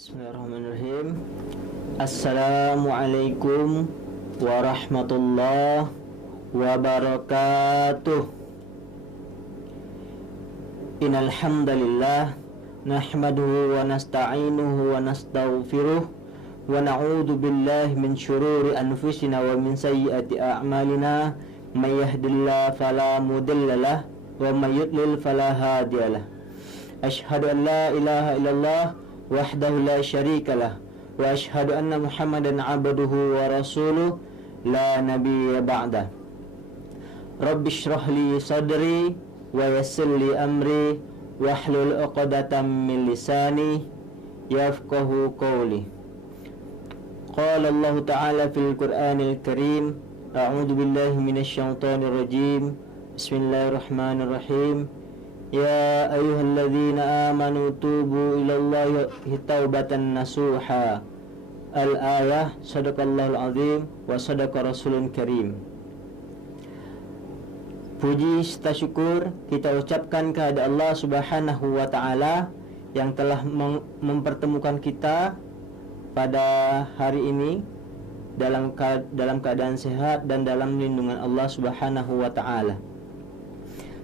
Bismillahirrahmanirrahim. Assalamualaikum warahmatullahi wabarakatuh. Innal hamdalillah nahmaduhu wa nasta'inuhu wa nastaghfiruh wa na'udzu billahi min syururi anfusina wa min sayyiati a'malina. May yahdihillahu fala mudilla lahu wa may yudlil fala hadiya lahu. Asyhadu an la ilaha illallah wahdahu la syarika lah wa asyhadu anna Muhammadan abduhu wa rasuluh la nabiyya ba'dah. Rabbi shrah li sadri wa yassir li amri wahlul 'uqdatam min lisani yafqahu qawli. Qala Allah ta'ala fil Qur'anil Karim, a'udzu billahi minasy syaithanir rajim. Bismillahirrahmanirrahim. Ya ayyuhalladzina amanu tubu ilallahi taubatan nasuha. Al-ayah. Sadaqallahul azim wa sadaqa rasulun karim. Puji serta syukur kita ucapkan kepada Allah Subhanahu wa ta'ala yang telah mempertemukan kita pada hari ini dalam keadaan sehat dan dalam lindungan Allah Subhanahu wa ta'ala.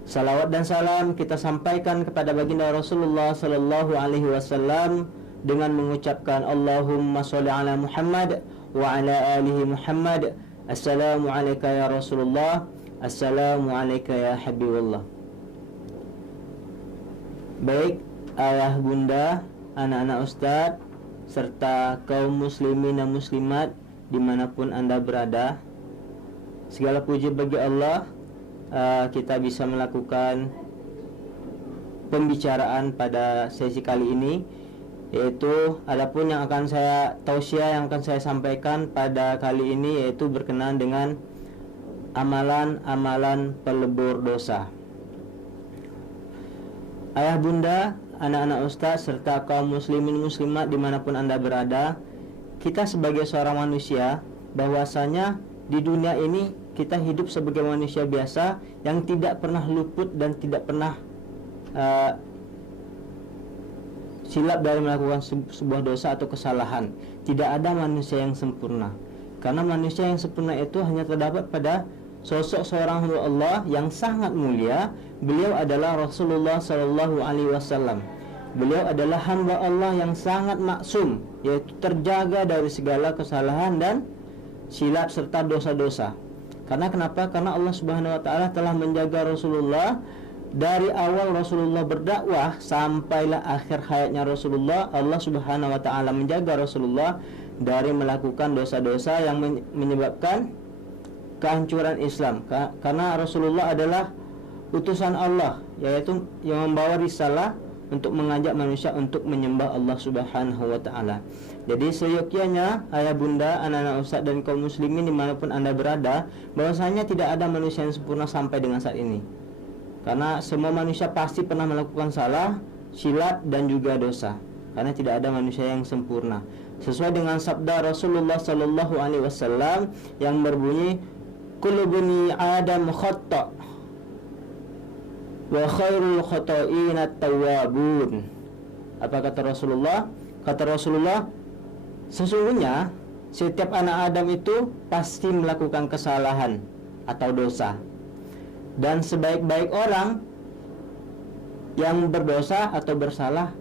Salawat dan salam kita sampaikan kepada baginda Rasulullah sallallahu alaihi wasallam dengan mengucapkan Allahumma sholli ala Muhammad wa ala alihi Muhammad. Assalamu alayka ya Rasulullah, assalamu alayka ya Habibullah. Baik ayah bunda, anak-anak ustadz, serta kaum muslimin dan muslimat dimanapun anda berada, segala puji bagi Allah. Kita bisa melakukan pembicaraan pada sesi kali ini, yaitu adapun yang akan saya tausiah yang akan saya sampaikan pada kali ini yaitu berkenaan dengan amalan-amalan pelebur dosa. Ayah bunda, anak-anak ustaz serta kaum muslimin muslimat dimanapun anda berada, kita sebagai seorang manusia bahwasanya di dunia ini kita hidup sebagai manusia biasa yang tidak pernah luput dan tidak pernah silap dari melakukan sebuah dosa atau kesalahan. Tidak ada manusia yang sempurna, karena manusia yang sempurna itu hanya terdapat pada sosok seorang hamba Allah yang sangat mulia. Beliau adalah Rasulullah sallallahu alaihi wasallam. Beliau adalah hamba Allah yang sangat maksum, yaitu terjaga dari segala kesalahan dan silap serta dosa-dosa. Karena kenapa? Karena Allah Subhanahu wa ta'ala telah menjaga Rasulullah dari awal Rasulullah berdakwah sampailah akhir hayatnya Rasulullah. Allah Subhanahu wa ta'ala menjaga Rasulullah dari melakukan dosa-dosa yang menyebabkan kehancuran Islam. Karena Rasulullah adalah utusan Allah, yaitu yang membawa risalah untuk mengajak manusia untuk menyembah Allah Subhanahu wa ta'ala. Jadi seyogyanya ayah bunda, anak-anak ustaz dan kaum muslimin dimanapun anda berada, bahwasanya tidak ada manusia yang sempurna sampai dengan saat ini. Karena semua manusia pasti pernah melakukan salah, silap dan juga dosa. Karena tidak ada manusia yang sempurna. Sesuai dengan sabda Rasulullah sallallahu alaihi wasallam yang berbunyi, kullu bani Adam khata' wa khairul khata'ina at-tawwabun. Apa kata Rasulullah? Kata Rasulullah, sesungguhnya setiap anak Adam itu pasti melakukan kesalahan atau dosa, dan sebaik-baik orang yang berdosa atau bersalah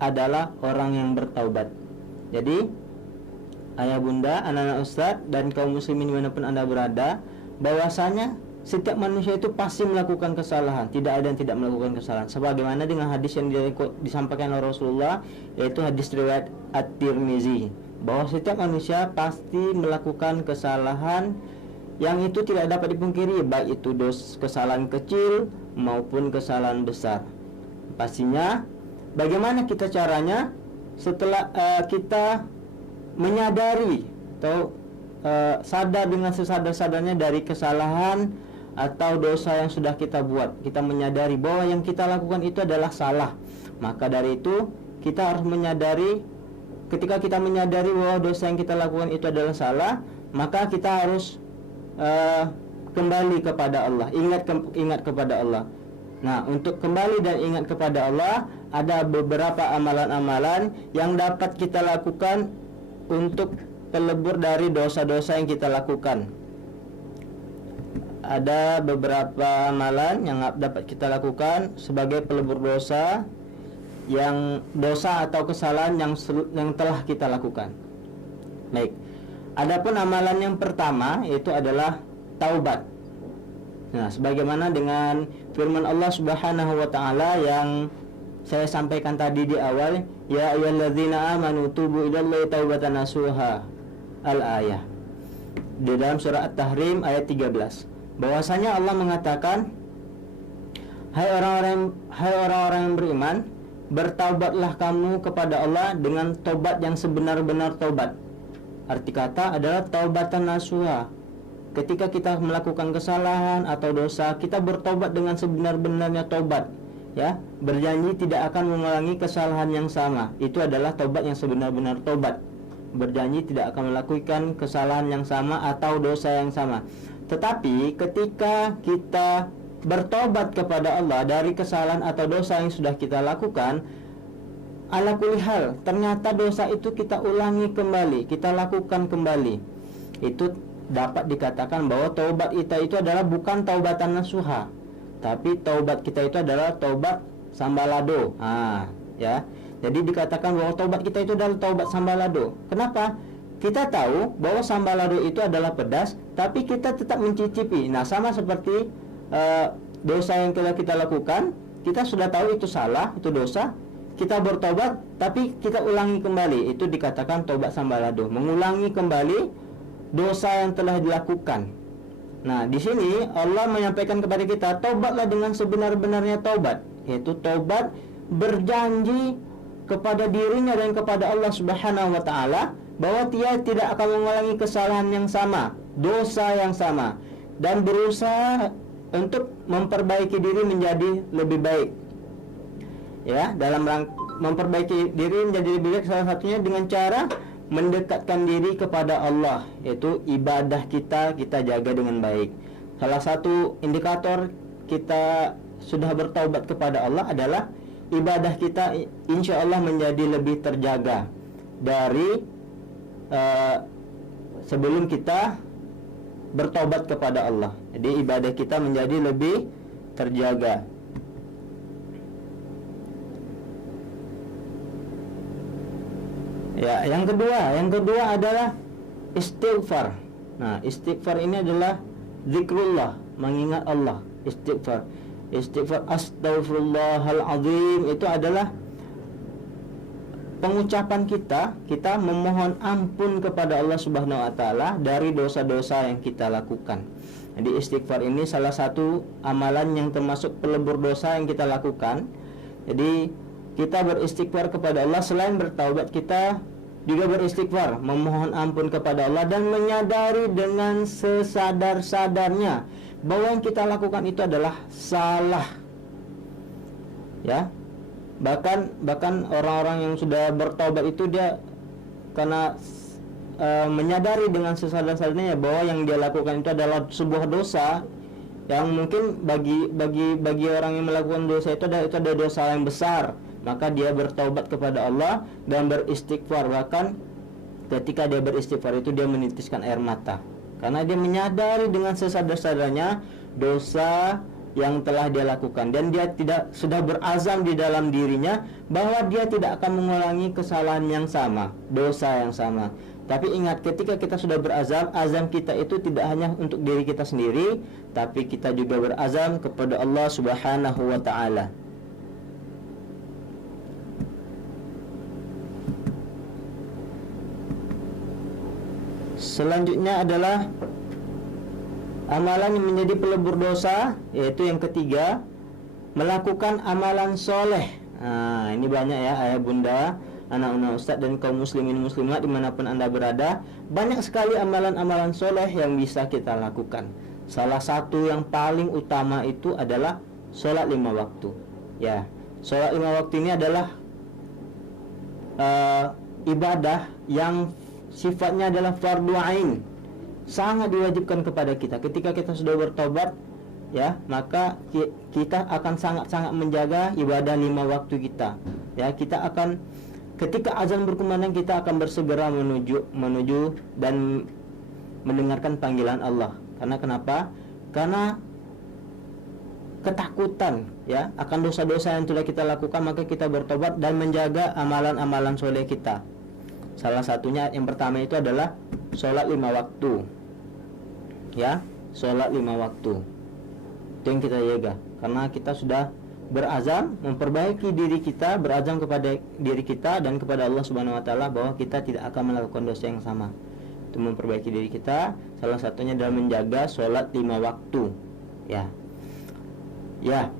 adalah orang yang bertaubat. Jadi ayah bunda, anak-anak ustaz dan kaum muslimin dimanapun anda berada, bahwasanya setiap manusia itu pasti melakukan kesalahan. Tidak ada yang tidak melakukan kesalahan. Sebagaimana dengan hadis yang disampaikan oleh Rasulullah, yaitu hadis riwayat At-Tirmizi, bahwa setiap manusia pasti melakukan kesalahan yang itu tidak dapat dipungkiri, baik itu kesalahan kecil maupun kesalahan besar. Pastinya bagaimana kita caranya setelah kita menyadari atau sadar dengan sesadar-sadarnya dari kesalahan atau dosa yang sudah kita buat. Kita menyadari bahwa yang kita lakukan itu adalah salah. Maka dari itu kita harus menyadari, ketika kita menyadari bahwa dosa yang kita lakukan itu adalah salah, maka kita harus kembali kepada Allah, ingat kepada Allah. Nah, untuk kembali dan ingat kepada Allah, ada beberapa amalan-amalan yang dapat kita lakukan untuk pelebur dari dosa-dosa yang kita lakukan. Ada beberapa amalan yang dapat kita lakukan sebagai pelebur dosa, yang dosa atau kesalahan yang telah kita lakukan. Baik. Adapun amalan yang pertama yaitu adalah taubat. Nah, sebagaimana dengan firman Allah Subhanahu wa taala yang saya sampaikan tadi di awal, ya ayyuhalladzina amanu tubu ilallahi taubatan nasuha, al-ayah. Di dalam surah At-Tahrim ayat 13. Bahwasanya Allah mengatakan, hai orang-orang yang beriman, bertaubatlah kamu kepada Allah dengan taubat yang sebenar-benar taubat. Arti kata adalah taubatan nasuha. Ketika kita melakukan kesalahan atau dosa, kita bertobat dengan sebenar-benarnya taubat, ya, berjanji tidak akan mengulangi kesalahan yang sama. Itu adalah taubat yang sebenar-benar taubat. Berjanji tidak akan melakukan kesalahan yang sama atau dosa yang sama. Tetapi ketika kita bertobat kepada Allah dari kesalahan atau dosa yang sudah kita lakukan, ala kulli hal, ternyata dosa itu kita ulangi kembali, kita lakukan kembali, itu dapat dikatakan bahwa taubat kita itu adalah bukan taubatan nasuha, tapi taubat kita itu adalah taubat sambalado. Ya. Jadi dikatakan bahwa taubat kita itu adalah taubat sambalado. Kenapa? Kita tahu bahwa sambalado itu adalah pedas, tapi kita tetap mencicipi. Nah, sama seperti dosa yang telah kita lakukan, kita sudah tahu itu salah, itu dosa, kita bertobat, tapi kita ulangi kembali. Itu dikatakan taubat sambalado, mengulangi kembali dosa yang telah dilakukan. Nah, di sini Allah menyampaikan kepada kita, taubatlah dengan sebenar-benarnya taubat, yaitu taubat berjanji kepada dirinya dan kepada Allah Subhanahu wa taala bahwa dia tidak akan mengulangi kesalahan yang sama, dosa yang sama, dan berusaha untuk memperbaiki diri menjadi lebih baik. Ya, dalam memperbaiki diri menjadi lebih baik, salah satunya dengan cara mendekatkan diri kepada Allah, yaitu ibadah kita jaga dengan baik. Salah satu indikator kita sudah bertaubat kepada Allah adalah ibadah kita insya Allah menjadi lebih terjaga dari sebelum kita bertobat kepada Allah. Jadi ibadah kita menjadi lebih terjaga. Ya, yang kedua adalah istighfar. Nah, istighfar ini adalah zikrullah, mengingat Allah. Istighfar astaghfirullahalazim itu adalah pengucapan kita memohon ampun kepada Allah Subhanahu wa taala dari dosa-dosa yang kita lakukan. Jadi istighfar ini salah satu amalan yang termasuk pelebur dosa yang kita lakukan. Jadi kita beristighfar kepada Allah, selain bertaubat kita juga beristighfar, memohon ampun kepada Allah dan menyadari dengan sesadar-sadarnya bahwa yang kita lakukan itu adalah salah. Ya. Bahkan orang-orang yang sudah bertaubat itu dia karena menyadari dengan sesadar-sadarnya bahwa yang dia lakukan itu adalah sebuah dosa yang mungkin bagi orang yang melakukan dosa itu ada dosa yang besar, maka dia bertaubat kepada Allah dan beristighfar. Bahkan ketika dia beristighfar itu dia menitiskan air mata karena dia menyadari dengan sesadar-sadarnya dosa yang telah dia lakukan, dan dia sudah berazam di dalam dirinya bahwa dia tidak akan mengulangi kesalahan yang sama, dosa yang sama. Tapi ingat, ketika kita sudah berazam, azam kita itu tidak hanya untuk diri kita sendiri, tapi kita juga berazam kepada Allah Subhanahu wa taala. Selanjutnya adalah amalan yang menjadi pelebur dosa, yaitu yang ketiga, melakukan amalan soleh. Nah, ini banyak ya ayah bunda, anak-anak ustadz dan kaum muslimin muslimat dimanapun Anda berada, banyak sekali amalan-amalan soleh yang bisa kita lakukan. Salah satu yang paling utama itu adalah sholat 5 waktu. Ya, sholat 5 waktu ini adalah ibadah yang sifatnya adalah fardu ain, sangat diwajibkan kepada kita. Ketika kita sudah bertobat, ya, maka kita akan sangat-sangat menjaga ibadah 5 waktu kita. Ya, kita akan ketika azan berkumandang kita akan bersegera menuju dan mendengarkan panggilan Allah. Karena kenapa? Karena ketakutan, ya, akan dosa-dosa yang telah kita lakukan, maka kita bertobat dan menjaga amalan-amalan soleh kita. Salah satunya yang pertama itu adalah sholat 5 waktu. Ya, sholat 5 waktu itu yang kita jaga, karena kita sudah berazam memperbaiki diri kita, berazam kepada diri kita dan kepada Allah Subhanahu wa taala bahwa kita tidak akan melakukan dosa yang sama. Itu memperbaiki diri kita, salah satunya adalah menjaga sholat 5 waktu. Ya,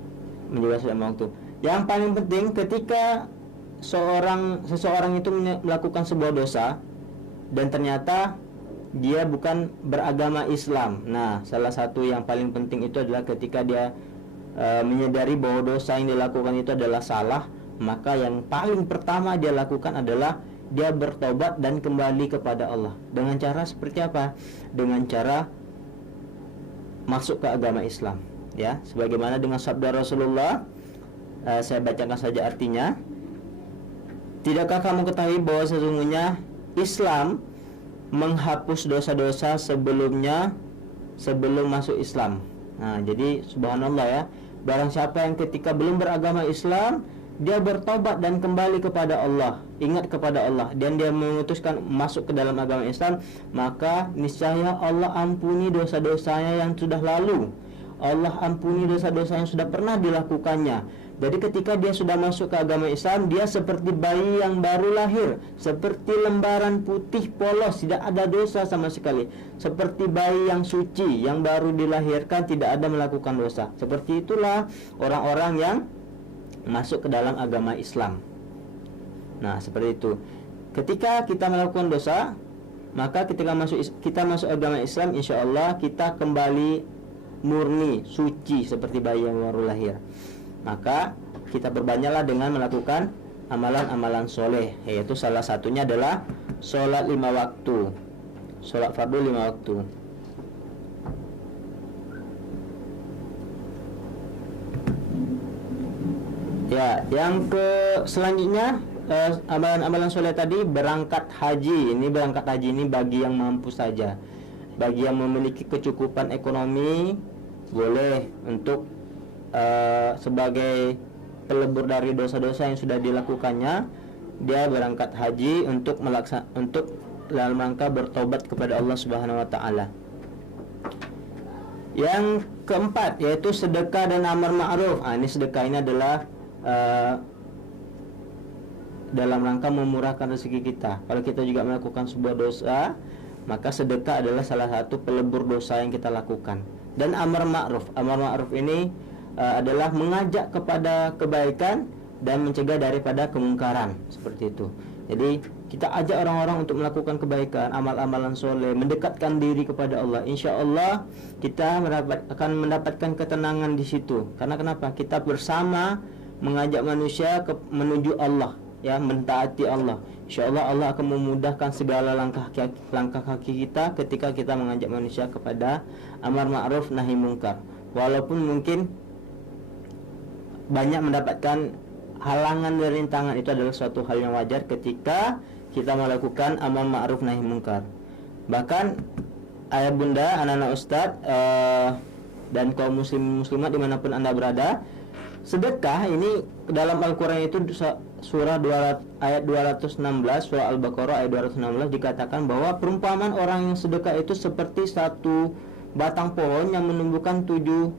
menjaga sholat 5 waktu. Yang paling penting ketika seseorang itu melakukan sebuah dosa dan ternyata dia bukan beragama Islam. Nah, salah satu yang paling penting itu adalah ketika dia menyadari bahwa dosa yang dilakukan itu adalah salah, maka yang paling pertama dia lakukan adalah dia bertobat dan kembali kepada Allah. Dengan cara seperti apa? Dengan cara masuk ke agama Islam, ya, sebagaimana dengan sabda Rasulullah. Saya bacakan saja artinya. Tidakkah kamu ketahui bahwa sesungguhnya Islam menghapus dosa-dosa sebelum masuk Islam. Nah, jadi subhanallah, ya, barang siapa yang ketika belum beragama Islam, dia bertobat dan kembali kepada Allah, ingat kepada Allah, dan dia memutuskan masuk ke dalam agama Islam, maka niscaya Allah ampuni dosa-dosanya yang sudah lalu. Allah ampuni dosa-dosa yang sudah pernah dilakukannya. Jadi ketika dia sudah masuk ke agama Islam, dia seperti bayi yang baru lahir, seperti lembaran putih polos, tidak ada dosa sama sekali. Seperti bayi yang suci, yang baru dilahirkan, tidak ada melakukan dosa. Seperti itulah orang-orang yang masuk ke dalam agama Islam. Nah, seperti itu. Ketika kita melakukan dosa, maka ketika kita masuk agama Islam, insya Allah kita kembali murni, suci, seperti bayi yang baru lahir. Maka kita berbanyaklah dengan melakukan amalan-amalan soleh, yaitu salah satunya adalah sholat 5 waktu, sholat fardu 5 waktu. Ya, yang selanjutnya amalan-amalan soleh tadi, berangkat haji. Ini berangkat haji ini bagi yang mampu saja. Bagi yang memiliki kecukupan ekonomi, boleh untuk sebagai pelebur dari dosa-dosa yang sudah dilakukannya, dia berangkat haji untuk dalam rangka bertobat kepada Allah Subhanahu wa taala. Yang keempat yaitu sedekah dan amar ma'ruf. Ini sedekah ini adalah dalam rangka memurahkan rezeki kita. Kalau kita juga melakukan sebuah dosa, maka sedekah adalah salah satu pelebur dosa yang kita lakukan. Dan amar ma'ruf. Amar ma'ruf ini adalah mengajak kepada kebaikan dan mencegah daripada kemungkaran, seperti itu. Jadi kita ajak orang-orang untuk melakukan kebaikan, amal-amalan soleh, mendekatkan diri kepada Allah. Insya Allah kita akan mendapatkan ketenangan di situ. Karena kenapa? Kita bersama mengajak manusia menuju Allah, ya, mentaati Allah. Insya Allah Allah akan memudahkan segala langkah kaki kita ketika kita mengajak manusia kepada amar ma'ruf nahi mungkar. Walaupun mungkin banyak mendapatkan halangan dan rintangan, itu adalah suatu hal yang wajar ketika kita melakukan amar ma'ruf nahi mungkar. Bahkan ayah bunda, anak-anak ustadz dan kaum muslimat dimanapun Anda berada, sedekah ini dalam Al-Quran itu surah ayat 216, surah Al-Baqarah ayat 216 dikatakan bahwa perumpamaan orang yang sedekah itu seperti satu batang pohon yang menumbuhkan tujuh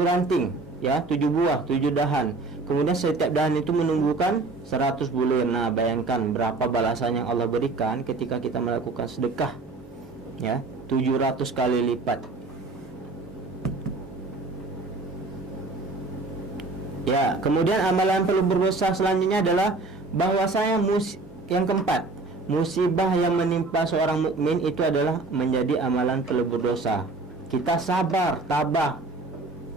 ranting, ya, 7 buah, 7 dahan. Kemudian setiap dahan itu menumbuhkan 100 bulir. Nah, bayangkan berapa balasan yang Allah berikan ketika kita melakukan sedekah, ya, 700 kali lipat. Ya, kemudian amalan pelebur dosa selanjutnya adalah bahwasanya yang keempat, musibah yang menimpa seorang mukmin itu adalah menjadi amalan pelebur dosa. Kita sabar, tabah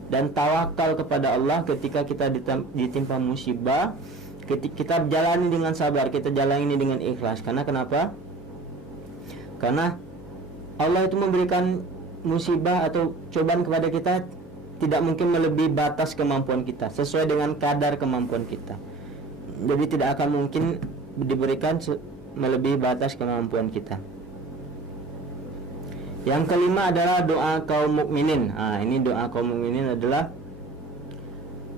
dan tawakal kepada Allah ketika kita ditimpa musibah. Kita jalani dengan sabar, kita jalani dengan ikhlas. Karena kenapa? Karena Allah itu memberikan musibah atau cobaan kepada kita tidak mungkin melebihi batas kemampuan kita, sesuai dengan kadar kemampuan kita. Jadi tidak akan mungkin diberikan melebihi batas kemampuan kita. Yang kelima adalah doa kaum mukminin. Ini doa kaum mukminin adalah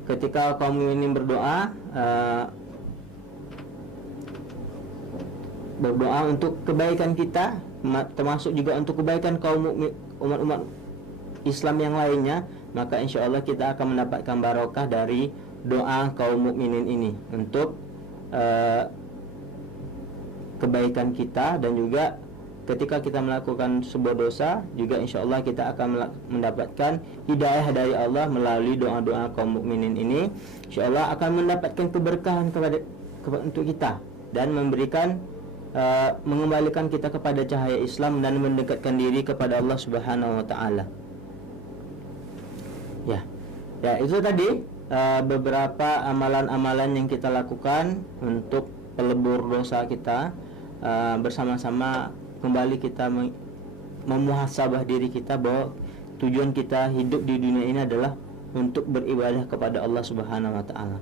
ketika kaum mukminin berdoa untuk kebaikan kita, termasuk juga untuk kebaikan kaum mukmin, umat-umat Islam yang lainnya, maka insya Allah kita akan mendapatkan barokah dari doa kaum mukminin ini untuk kebaikan kita. Dan juga ketika kita melakukan sebuah dosa juga insya Allah kita akan mendapatkan hidayah dari Allah melalui doa-doa kaum mukminin ini. Insya Allah akan mendapatkan keberkahan untuk kita dan memberikan mengembalikan kita kepada cahaya Islam dan mendekatkan diri kepada Allah Subhanahu wa taala. Ya, itu tadi beberapa amalan-amalan yang kita lakukan untuk pelebur dosa kita. Bersama-sama kembali kita memuhasabah diri kita bahwa tujuan kita hidup di dunia ini adalah untuk beribadah kepada Allah Subhanahu wa taala.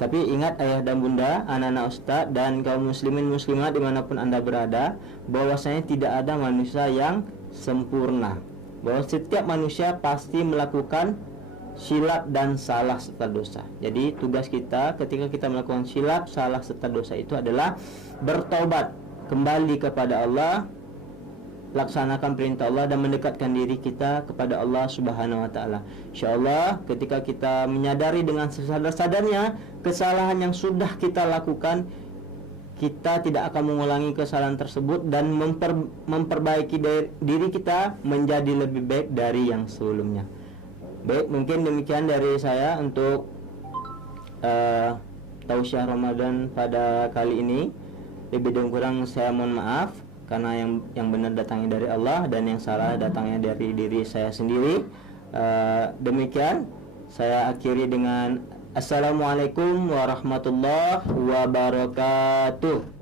Tapi ingat ayah dan bunda, anak-anak ustadz dan kaum muslimin muslimat dimanapun anda berada, bahwasanya tidak ada manusia yang sempurna. Bahwa setiap manusia pasti melakukan silap dan salah serta dosa. Jadi tugas kita ketika kita melakukan silap, salah serta dosa itu adalah bertobat, kembali kepada Allah, laksanakan perintah Allah dan mendekatkan diri kita kepada Allah Subhanahu wa taala. Insyaallah ketika kita menyadari dengan sesadar-sadarnya kesalahan yang sudah kita lakukan, kita tidak akan mengulangi kesalahan tersebut dan memperbaiki diri kita menjadi lebih baik dari yang sebelumnya. Baik, mungkin demikian dari saya untuk tausiah Ramadan pada kali ini. Lebih dan kurang saya mohon maaf, karena yang benar datangnya dari Allah dan yang salah datangnya dari diri saya sendiri. Demikian saya akhiri dengan Assalamualaikum warahmatullahi wabarakatuh.